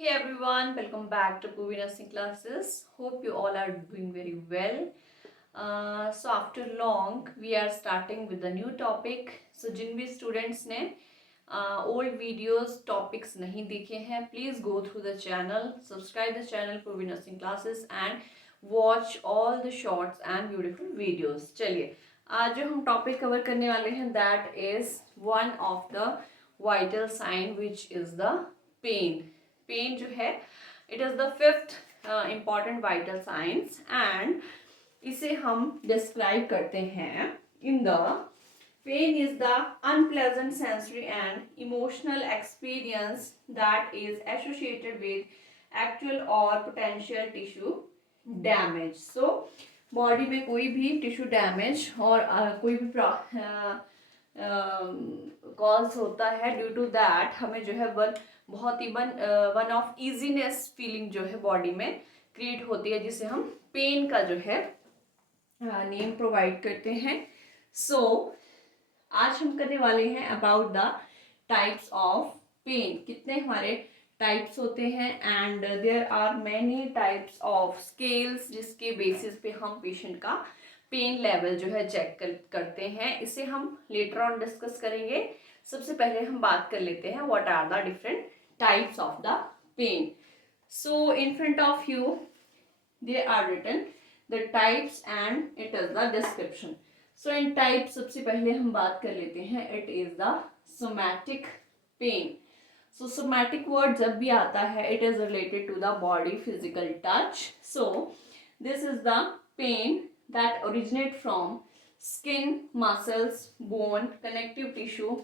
Hey everyone, welcome back to Puvi Nursing Classes. Hope you all are doing very well. So after long, we are starting with the new topic. So जिन भी students ने old videos topics नहीं देखे हैं, please go through the channel, subscribe the channel Puvi Nursing Classes and watch all the shorts and beautiful videos. चलिए आज जो हम topic cover करने वाले हैं that is one of the vital sign which is the pain. Pain जो है it is the fifth important vital science and इसे हम डिस्क्राइब करते हैं in the pain is the unpleasant sensory and emotional experience that is associated with actual और potential tissue damage. So body में कोई भी टिश्यू डैमेज और कोई भी कॉज होता है ड्यू टू दैट हमें जो है बहुत ही वन ऑफ इजीनेस फीलिंग जो है बॉडी में क्रिएट होती है जिसे हम पेन का जो है नेम प्रोवाइड करते हैं। सो आज हम करने वाले हैं about the types of pain. कितने हमारे टाइप्स होते हैं and there are many types of scales जिसके बेसिस पे हम पेशेंट का पेन लेवल जो है चेक करते हैं। इसे हम लेटर ऑन डिस्कस करेंगे। सबसे पहले हम बात कर लेते हैं what are the different types of the pain. So in front of you they are written the types and it is the description. So in type सबसे पहले हम बात कर लेते हैं it is the somatic pain. So somatic word जब भी आता है it is related to the body physical touch. So this is the pain that originate from skin, muscles, bone, connective tissue.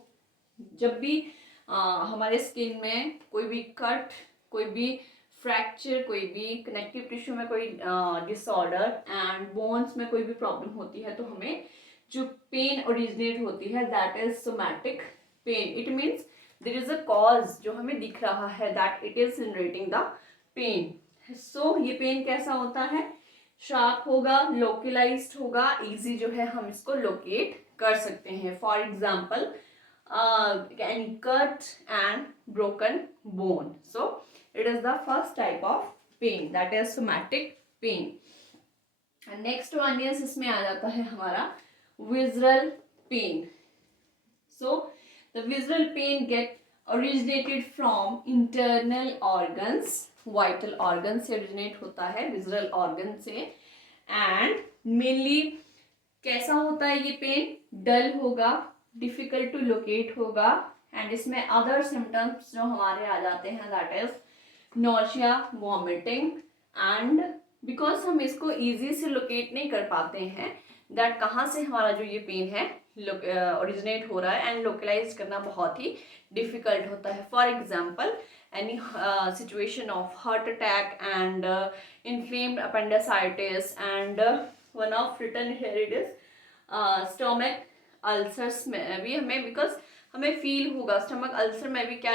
जब भी हमारे स्किन में कोई भी कट, कोई भी फ्रैक्चर, कोई भी कनेक्टिव टिश्यू में कोई डिसऑर्डर एंड बोन्स में कोई भी प्रॉब्लम होती है तो हमें जो पेन ओरिजिनेट होती है that is somatic pain. It means there is a cause जो हमें दिख रहा है that it is generating the pain. So ये पेन कैसा होता है? शार्प होगा, लोकलाइज्ड होगा, इजी जो है हम इसको लोकेट कर सकते हैं। For example any cut and broken bone. So it is the first type of pain that is somatic pain. And next one is इसमें आ जाता है हमारा visceral pain. So the visceral pain get originated from internal organs. vital organ से originate होता है visceral organ से and mainly कैसा होता है ये पेन? डल होगा, डिफिकल्ट टू लोकेट होगा एंड इसमें अदर सिम्टम्स जो हमारे आ जाते हैं that is nausea, vomiting and because हम इसको इजी से लोकेट नहीं कर पाते हैं दैट कहाँ से हमारा जो ये पेन है ओरिजिनेट हो रहा है एंड लोकलाइज करना बहुत ही डिफिकल्ट होता है। For example any situation of heart attack and inflamed appendicitis and one of written here it is stomach ulcers में भी हमें बिकॉज हमें फील होगा स्टमक अल्सर में भी क्या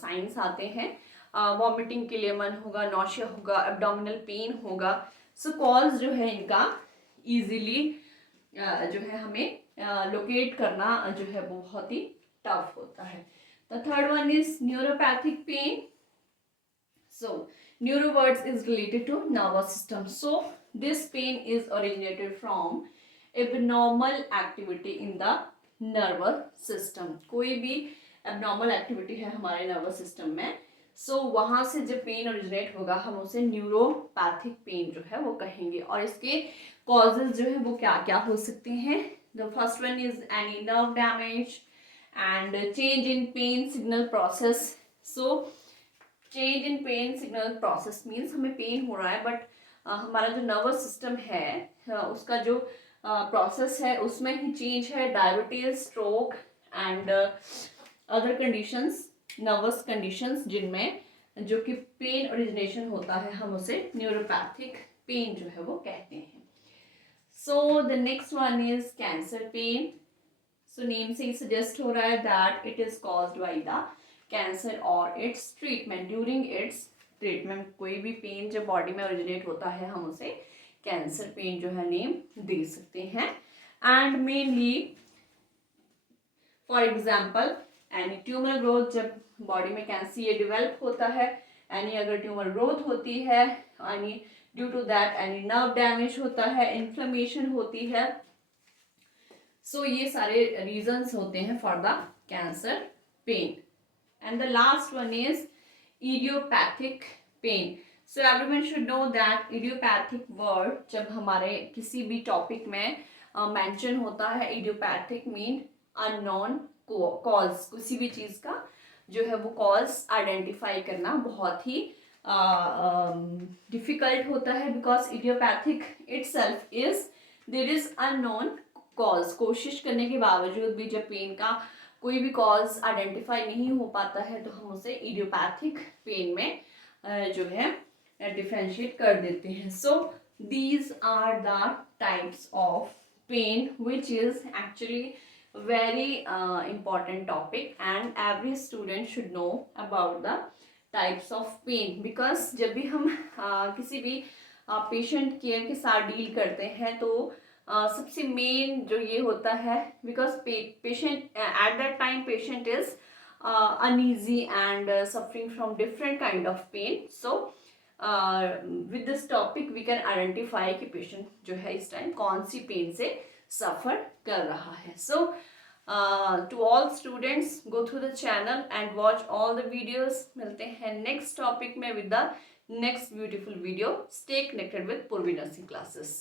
साइंस आते हैं। वॉमिटिंग के लिए मन होगा, नॉशिया होगा, एब्डोमिनल पेन होगा। सो कॉज जो है इनका इजीली जो है हमें लोकेट करना जो है वो बहुत ही टफ होता है। The third one is neuropathic pain. So neuro words is related to nervous system. So this pain is originated from abnormal activity in the nervous system. कोई भी abnormal activity है हमारे nervous system में, so वहाँ से जब pen originate होगा हम उसे न्यूरोपैथिक पेन जो है वो कहेंगे। और इसके कॉजेज जो है वो क्या क्या हो सकते हैं? The first one is any nerve damage and change in pen signal process. So change in pen signal process means हमें पेन हो रहा है बट हमारा जो नर्वस सिस्टम है उसका जो प्रोसेस है उसमें ही चेंज है। Diabetes, stroke and other conditions, nervous conditions जिनमें जो कि पेन ओरिजिनेशन होता है हम उसे न्यूरोपैथिक पेन जो है वो कहते हैं। So the next one is cancer pain. So name से ही सजेस्ट हो रहा है that it is caused by the cancer और its treatment. During its treatment कोई भी पेन जब बॉडी में ओरिजिनेट होता है हम उसे कैंसर पेन जो है नेम दे सकते हैं. And mainly for example any tumour growth, जब बॉडी में कैंसर ये डेवलप होता है, यानी अगर ट्यूमर ग्रोथ होती है, यानी due to that any nerve damage होता है, इन्फ्लेमेशन होती है। सो ये सारे रीजंस होते हैं for the cancer pain. And the last one is idiopathic pain. So everyone should know that idiopathic word जब हमारे किसी भी टॉपिक में मेंशन होता है, इडियोपैथिक मीन अननोन कॉज, किसी भी चीज का जो है वो कॉज आइडेंटिफाई करना बहुत ही डिफिकल्ट होता है, because idiopathic itself is there is unknown cause. कोशिश करने के बावजूद भी जब पेन का कोई भी कॉज आइडेंटिफाई नहीं हो पाता है तो हम उसे इडियोपैथिक पेन में जो है डिफरेंशिएट कर देते हैं। So these are the types of pain which is actually very important topic and every student should know about the types of pain, because जब भी हम किसी भी पेशेंट केयर के साथ डील करते हैं तो सबसे मेन जो ये होता है, because patient at that time patient is uneasy and suffering from different kind of pain. So with this topic we can identify कि पेशेंट जो है इस टाइम कौन सी पेन से सफर कर रहा है. So to all students, go through the channel and watch all the videos. मिलते हैं next topic में with the next beautiful video. Stay connected with Purvi Nursing Classes.